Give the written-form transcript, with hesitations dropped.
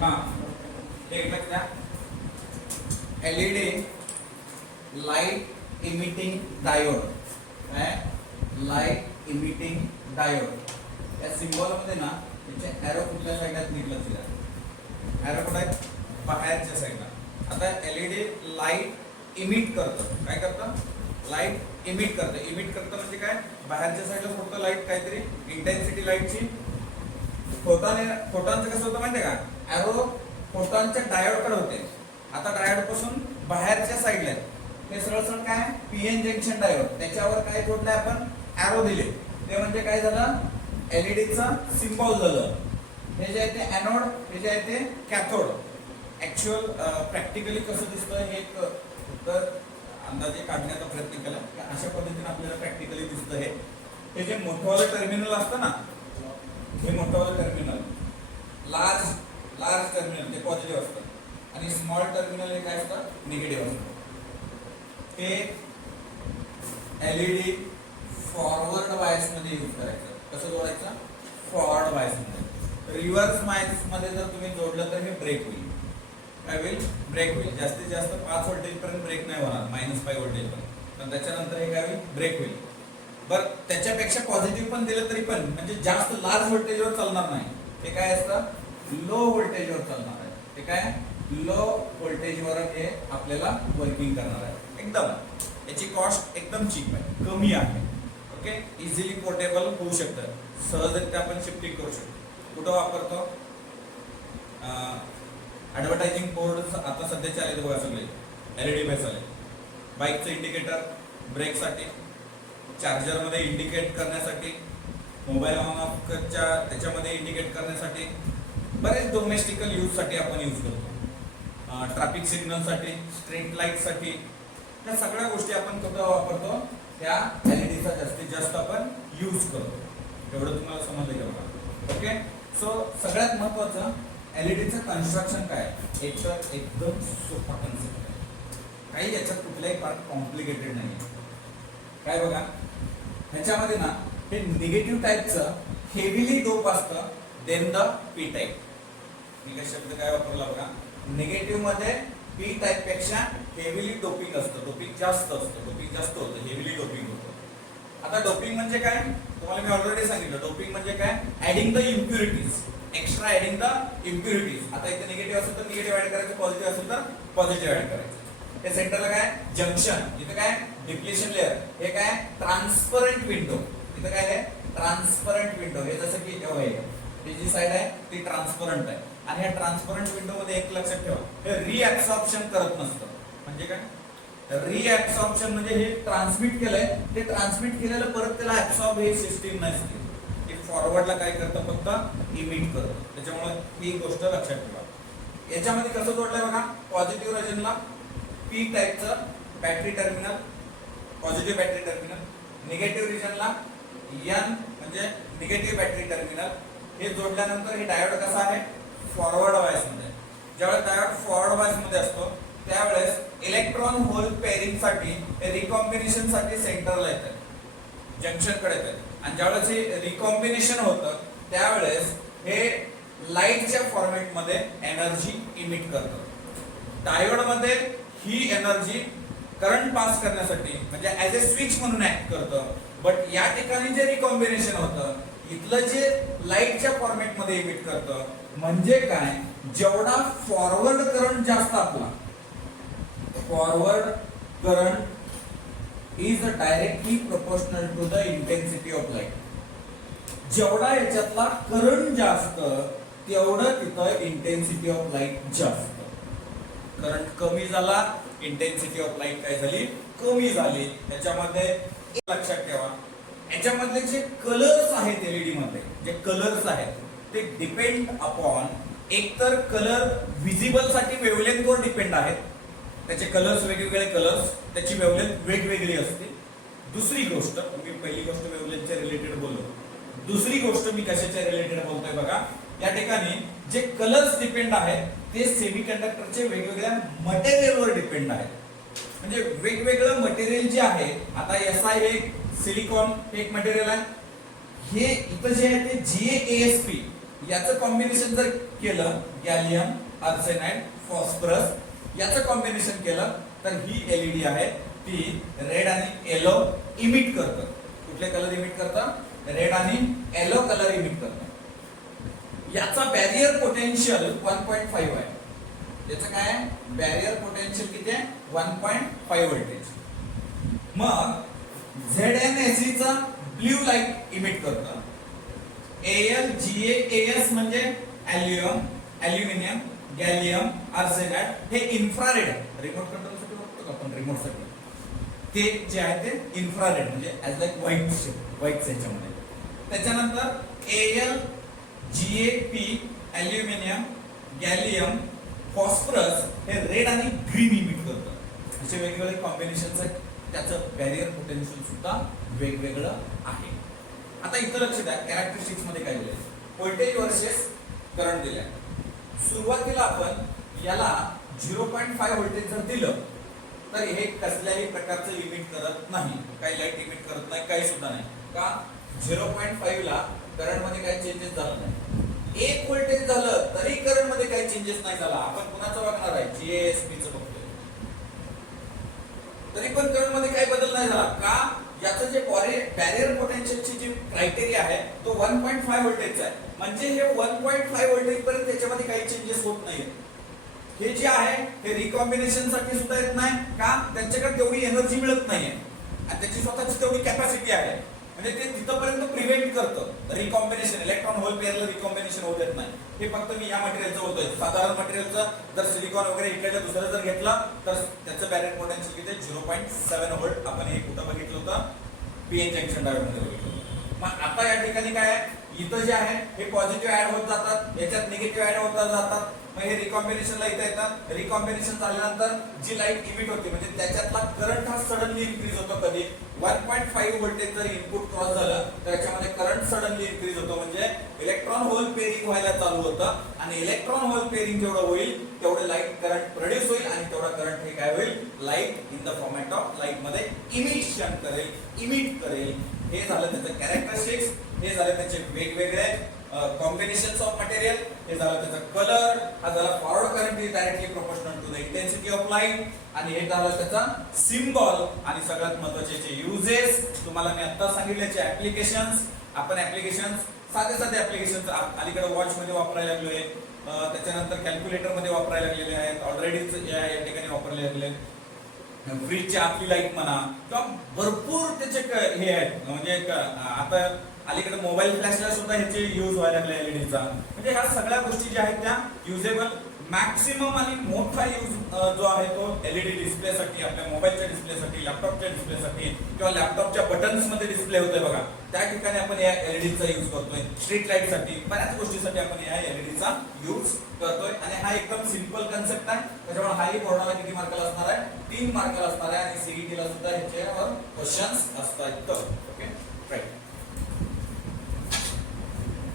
हा एक लक्षात एलईडी लाईट इमिटिंग डायोड काय लाईट इमिटिंग डायोड या सिंबल मध्ये ना त्याचे एरो कुठल्या साईडला निघलं तिला एरो कुठे आहे बाहेरच्या साईडला आता एलईडी लाईट इमिट करतं काय करतं लाईट इमिट करतं म्हणजे काय बाहेरच्या साईडला फक्त लाईट काहीतरी इंटेन्सिटी लाईटची फोटॉनचं कसं होतं माहितीये का एरो फोटॉनच्या डायोड कडे होते आता डायोड पासून बाहेरच्या साईडला हे सरळ सरळ काय पीएन जंक्शन डायोड त्याच्यावर काय जोडलंय आपण एरो दिले ते म्हणजे काय झालं एलईडी चा सिम्बॉल झालं हे जे आहे ते एनोड हे जे आहे ते कॅथोड ऍक्च्युअल प्रॅक्टिकली कसं दिसतं हे तर अंदाजे काढण्याचा प्रयत्न केला अशा पद्धतीने आपल्याला प्रॅक्टिकली दिसतं हे जे मोठंवालं टर्मिनल असतं ना हे मोठंवालं टर्मिनल लार्ज टर्मिनल ते पॉझिटिव्ह असतं आणि स्मॉल टर्मिनल हे काय असतं निगेटिव्ह असतं ते एलईडी फॉरवर्ड बायस मध्ये यूज करायचं कसं जोडायचं फॉरवर्ड बायस मध्ये रिव्हर्स बायस मध्ये जर तुम्ही जोडलं तर हे ब्रेक होईल काय होईल ब्रेक होईल जास्तीत जास्त 5 व्होल्टेज पर्यंत ब्रेक नाही होणार -5 व्होल्टेज पण त्याच्यानंतर हे काय होईल ब्रेक होईल बरं त्याच्यापेक्षा पॉझिटिव्ह पण दिलं तरी पण म्हणजे जास्त लार्ज व्होल्टेजवर चालणार नाही ते काय असतं लो व्होल्टेजवर चालणार आहे ते काय लो व्होल्टेजवर हे आपल्याला वर्किंग करणार आहे एकदम याची कॉस्ट एकदम चीप आहे कमी आहे ओके इझिली पोर्टेबल होऊ शकतं सहजरित्या आपण शिफ्टिंग करू शकतो कुठं वापरतो ॲडव्हर्टायझिंग बोर्ड आता सध्याचे आले बघा सगळे एलईडी बेस आले बाईकचं इंडिकेटर ब्रेकसाठी चार्जर मध्ये इंडिकेट करण्यासाठी मोबाईल ऑन ऑफच्या त्याच्यामध्ये इंडिकेट करण्यासाठी बरेच डोमेस्टिकल यूज साठी आपण यूज करतो ट्रॅफिक सिग्नल साठी स्ट्रीट लाईट साठी या सगळ्या गोष्टी आपण कुठं वापरतो त्या एलईडीचा जास्तीत जास्त आपण यूज करतो एवढं तुम्हाला समजलं का बघा ओके सो सगळ्यात महत्त्वाचं एलईडीचं कन्स्ट्रक्शन काय एक तर एकदम सोपा कन्सेप्ट आहे काही याच्यात कुठलाही पार्ट कॉम्प्लिकेटेड नाही काय बघा ह्याच्यामध्ये ना हे निगेटिव्ह टाईपचं हेवीली डोप असतं देन द पी टाईप मी काय शब्द काय वापरला बघा निगेटिव्ह मध्ये पी टाईप पेक्षा हेवीली डोपिंग असतं डोपिंग जास्त होतं हेवीली डोपिंग होतं आता डोपिंग म्हणजे काय तुम्हाला मी ऑलरेडी सांगितलं डोपिंग म्हणजे काय adding the impurities extra adding the impurities आता इथे निगेटिव्ह असेल तर निगेटिव्ह ऍड करायचं पॉझिटिव्ह असेल तर पॉझिटिव्ह ऍड करायचं हे सेंटरला काय जंक्शन इथे काय डिप्लेशन लेअर हे काय ट्रान्सपरंट विंडो इथे काय आहे ट्रान्सपरंट विंडो हे जसं की ही जी साइड आहे ती ट्रान्सपरंट आहे आणि ह्या ट्रान्सपरंट विंडो मध्ये एक लक्षात ठेवा हे रिअब्सॉर्प्शन करत नसतं म्हणजे काय रिअब्सॉर्प्शन म्हणजे हे ट्रान्समिट केलंय ते ट्रान्समिट केलेलं परत त्याला ऍब्सॉर्ब हे सिस्टीम नसते ते फॉरवर्डला काय करतं फक्त इमिट करतं त्याच्यामुळे ही गोष्ट लक्षात ठेवा याच्यामध्ये कसं जोडलंय बघा पॉझिटिव्ह रिजनला पी टाईपचं battery terminal positive battery terminal negative रिजनला एन म्हणजे निगेटिव्ह बॅटरी टर्मिनल हे जोडल्यानंतर हे डायोड कसा आहे फॉरवर्ड बायस मध्ये ज्यावेळेस डायोड फॉरवर्ड बायस मध्ये असतो त्यावेळेस इलेक्ट्रॉन होल पेअरिंग साठी रिकॉम्बिनेशन साठी सेंटरला येतात जंक्शन कडे येतात आणि ज्यावेळेस हे रिकॉम्बिनेशन होतं त्यावेळेस हे लाईटच्या फॉर्मॅट मध्ये एनर्जी इमिट करतं डायोड मध्ये ही एनर्जी करंट पास करण्यासाठी म्हणजे ऍज ए स्विच म्हणून ऍक्ट करतं बट या ठिकाणी जे रिकॉम्बिनेशन होतं इथलं जे लाईटच्या फॉर्मॅट मध्ये इमिट करतं म्हणजे काय जेवढा फॉरवर्ड करंट जास्त आपला forward current is directly proportional to the intensity of light जेवढा याच्यातला करंट जास्त तेवढं तिथं इंटेन्सिटी ऑफ लाईट जास्त करंट कमी झाला इंटेन्सिटी ऑफ लाईट काय झाली कमी झाली याच्यामध्ये लक्षात ठेवा याच्यामधले जे कलर्स आहेत एलईडी मध्ये जे कलर्स आहेत ते डिपेंड अपॉन एक तर कलर विजिबल साठी वेव्हलेंथ वर डिपेंड आहेत त्याचे कलर्स वेगवेगळे कलर्स त्याची वेव्हलेंथ वेगवेगळी असते दुसरी गोष्ट मी पहिली गोष्ट वेव्हलेंथच्या रिलेटेड बोललो दुसरी गोष्ट मी कशाच्या रिलेटेड बोलतोय बघा या ठिकाणी जे कलर्स डिपेंड आहेत ते सेमीकंडक्टरचे वेगवेगळ्या मटेरियलवर डिपेंड आहेत म्हणजे वेगवेगळं मटेरियल जे आहे आता SI हे सिलिकॉन एक मटेरियल आहे हे इथं जे आहे ते GaAsP याचं कॉम्बिनेशन जर केलं गॅलियम आर्सेनाइड फॉस्फरस याचं कॉम्बिनेशन केलं तर ही एलईडी आहे ती रेड आणि येलो इमिट करतं. कुठले कलर इमिट करतं? रेड आणि येलो कलर इमिट करतं. याचा बॅरियर पोटेन्शियल 1.5 आहे. याचं काय आहे? बॅरियर पोटेन्शियल किती आहे? 1.5 व्होल्टेज. मग ZnSe चा ब्ल्यू लाईट इमिट करतं. AlGaAs म्हणजे ॲल्युमिनियम गॅलियम आर्सेनाइड हे इन्फ्रारेड रिमोट कंट्रोल साठी वापरतो का आपण रिमोट साठी ते जे आहे ते इन्फ्रारेड म्हणजे ऍज लाईक व्हाईट याच्यामध्ये. त्याच्यानंतर AlGaP ॲल्युमिनियम गॅलियम फॉस्फरस हे रेड आणि ग्रीन इमिट करतं. असे वेगवेगळे कॉम्बिनेशन्स आहेत. त्याचं बॅरियर पोटेन्शियल सुद्धा वेगवेगळं आहे. आता इथं लक्ष द्या कॅरेक्टरिस्टिक्स मध्ये काय दिलंय? व्होल्टेज वर्सेस करंट दिलाय. सुरुवातीला आपण याला 0.5 व्होल्टेज जर दिलं तर हे कसल्याही प्रकारचं इमिट करत नाही. काही लाईट इमिट करत नाही, काही सुद्धा नाही. का? 0.5 ला करंट मध्ये काही चेंजेस झाला नाही. 1 व्होल्टेज झालं तरी करंट मध्ये काही चेंजेस नाही झाला. आपण कुणाचं बघणार आहे? GaSP चं बघतोय. तरी पण करंट मध्ये काही बदल नाही झाला. का? याचं जे बॅरियर पोटेन्शियलची जी क्रायटेरिया आहे तो 1.5 व्होल्टेजचा आहे. म्हणजे हे 1.5 व्होल्टेज पर्यंत त्याच्यामध्ये काही चेंजेस होत नाहीये. हे जे आहे हे रिकॉम्बिनेशन साठी सुद्धा येत नाही. का? त्यांच्याकडे तेवढी एनर्जी मिळत नाहीये आणि त्याची स्वतःची तेवढी कॅपॅसिटी आहे. म्हणजे ते तिथपर्यंत प्रिव्हेंट करतं रिकॉम्बिनेशन. इलेक्ट्रॉन होल पेअरला रिकॉम्बिनेशन होऊ देत नाही. हे फक्त मी या मटेरियलचं होतोय. साधारण मटेरियलचं जर सिलिकॉन वगैरे इकडे दुसरं जर घेतलं तर त्याचं बॅरियर पोटेन्शियल किती? 0.7 व्होल्ट. आपण हे कुठं बघितलं होतं? पीएन जंक्शन डायोड मध्ये बघितलं होतं. मग आता या ठिकाणी काय आहे? इथं जे आहे हे पॉझिटिव्ह ऍड होत जातात, याच्यात निगेटिव्ह ऍड होत जातात. मग हे रिकॉम्बिनेशनला इथं येतात. रिकॉम्बिनेशन झाल्यानंतर जी लाईट इमिट होते म्हणजे त्याच्यातला करंट हा सडनली इन्क्रीज होतो. कधी 1.5 व्होल्टेज जर इनपुट क्रॉस झालं तर याच्यामध्ये करंट सडनली इन्क्रीज होतो. म्हणजे इलेक्ट्रॉन होल पेअरिंग व्हायला चालू होतं आणि इलेक्ट्रॉन होल पेअरिंग जेवढं होईल तेवढं लाईट करंट प्रोड्यूस होईल आणि तेवढा करंट हे काय होईल? Light in the format of light मध्ये इमिशन करेल, इमिट करेल. हे झालं त्याचं कॅरेक्टरिस्टिक्स. हे झालं त्याचे वेगवेगळे कॉम्बिनेशन्स ऑफ मटेरियल. हे झालं त्याचा कलर. हा झाला forward current is directly proportional to the intensity of light. आणि हे झालं त्याचा सिम्बॉल. आणि सगळ्यात महत्त्वाचे जे युजेस तुम्हाला मी आता सांगितल्याचे ऍप्लिकेशन्स. आपण ऍप्लिकेशन्स साधे ऍप्लिकेशन्स अलीकडे वॉच मध्ये वापरायला लागलोय. त्याच्यानंतर कॅल्क्युलेटर मध्ये वापरायला लागलेले आहेत. ऑलरेडी या ठिकाणी वापरले लागले. फ्रीजची आपली लाईट म्हणा किंवा भरपूर त्याचे हे आहेत. म्हणजे आता अलीकडे मोबाईल फ्लॅशला सुद्धा ह्याचे यूज व्हायला लागले एलईडीचा. म्हणजे ह्या सगळ्या गोष्टी ज्या आहेत त्या युजेबल. मॅक्सिमम आणि मोठा यूज जो आहे तो एलईडी डिस्प्लेसाठी, आपल्या मोबाईलच्या डिस्प्लेसाठी, लॅपटॉपच्या डिस्प्लेसाठी किंवा लॅपटॉपच्या बटन्स मध्ये डिस्प्ले होतोय बघा, त्या ठिकाणी आपण या एलईडीचा यूज करतोय. स्ट्रीट लाईट साठी बऱ्याच गोष्टीसाठी आपण या एलईडीचा यूज करतोय. आणि हा एकदम सिंपल कन्सेप्ट आहे. त्याच्यामुळे हाही बोर्डाला किती मार्काला असणार आहे? 3 मार्काला असणार आहे. आणि सीईटीला सुद्धा ह्याच्यावर क्वेश्चन्स असतात. Okay right.